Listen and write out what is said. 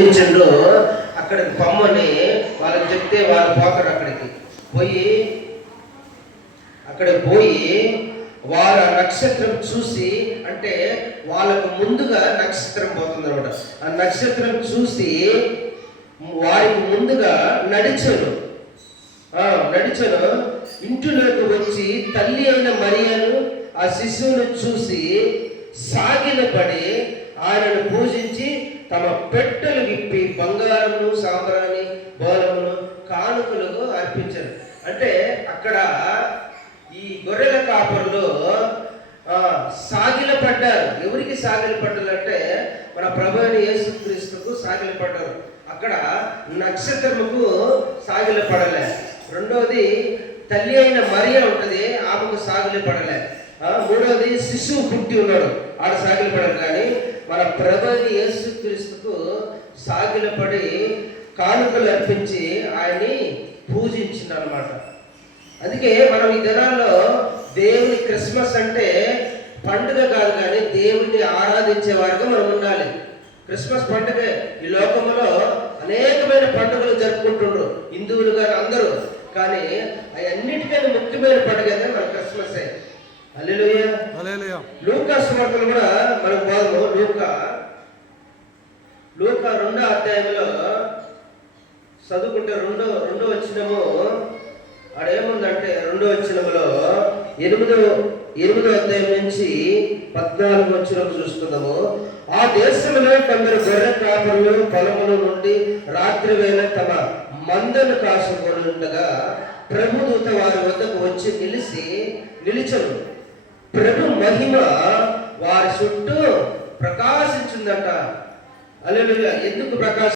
ఇచ్చిండ్రు అక్కడ పొమ్మని వాళ్ళకి చెప్తే వాళ్ళు పోతారు అక్కడికి. పోయి అక్కడికి పోయి వారు నక్షత్రం చూసి అంటే వాళ్ళకు ముందుగా నక్షత్రం పోతుంది అనమాట ఆ నక్షత్రం చూసి వారికి ముందుగా నడిచాను. ఆ, నడిచాను. ఇంటిలోకి వచ్చి తల్లి అయిన మరియను ఆ శిశువును చూసి సాగిలపడి ఆయనను పూజించి తమ పెట్టెలు విప్పి బంగారమును సాంబ్రాణి బోలమును కానుకలకు అర్పించారు అంటే అక్కడ ఈ గొర్రెల కాపరులు సాగిల పడ్డారు. ఎవరికి సాగిల పడ్డారు అంటే మన ప్రభు అయిన యేసుక్రీస్తుకు సాగిల పడ్డారు. అక్కడ నక్షత్రముకు సాగిల పడలే. రెండవది తల్లి అయిన మరియ ఉంటుంది ఆమెకు సాగిల పడలే. మూడవది మూడోది శిశువు పుట్టి ఉన్నాడు. ఆడ సాగిల పడరు ప్రభు అయిన యేసుక్రీస్తుకు సాగిల పడి కానుకలు అర్పించి ఆయన్ని పూజించింది అనమాట అందుకే మనం ఈ దినాల్లో దేవుని క్రిస్మస్ అంటే పండుగ కాదు కానీ దేవుణ్ణి ఆరాధించే వారిగా మనం ఉండాలి. క్రిస్మస్ పండుగ ఈ లోకంలో అనేకమైన పండుగలు జరుపుకుంటుండ్రు హిందువులు కానీ అందరూ. కానీ అన్నిటికైనా ముఖ్యమైన పండుగ అంటే మన క్రిస్మసే. అల్లెలుయ్య హల్లెలూయా. లూకా సువార్తలు కూడా చదువుకుంటే రెండో రెండో వచ్చినము. ఆడేముందంటే రెండో వచ్చినములో ఎనిమిదో ఎనిమిదో అధ్యాయం నుంచి పద్నాలుగు వచ్చిన చూసుకుందాము ఆ దేశంలో కొందరు గొర్రె కాపరులు పొలముల నుండి రాత్రి వేళ తమ మందను కాసుకొని ఉండగా ప్రభుదూత వారి వద్దకు వచ్చి నిలిచి నిలిచను. ప్రభు మహిమ వారి చుట్టూ ప్రకాశించిందంట. అల్లెలుయ్య ఎందుకు ప్రకాశ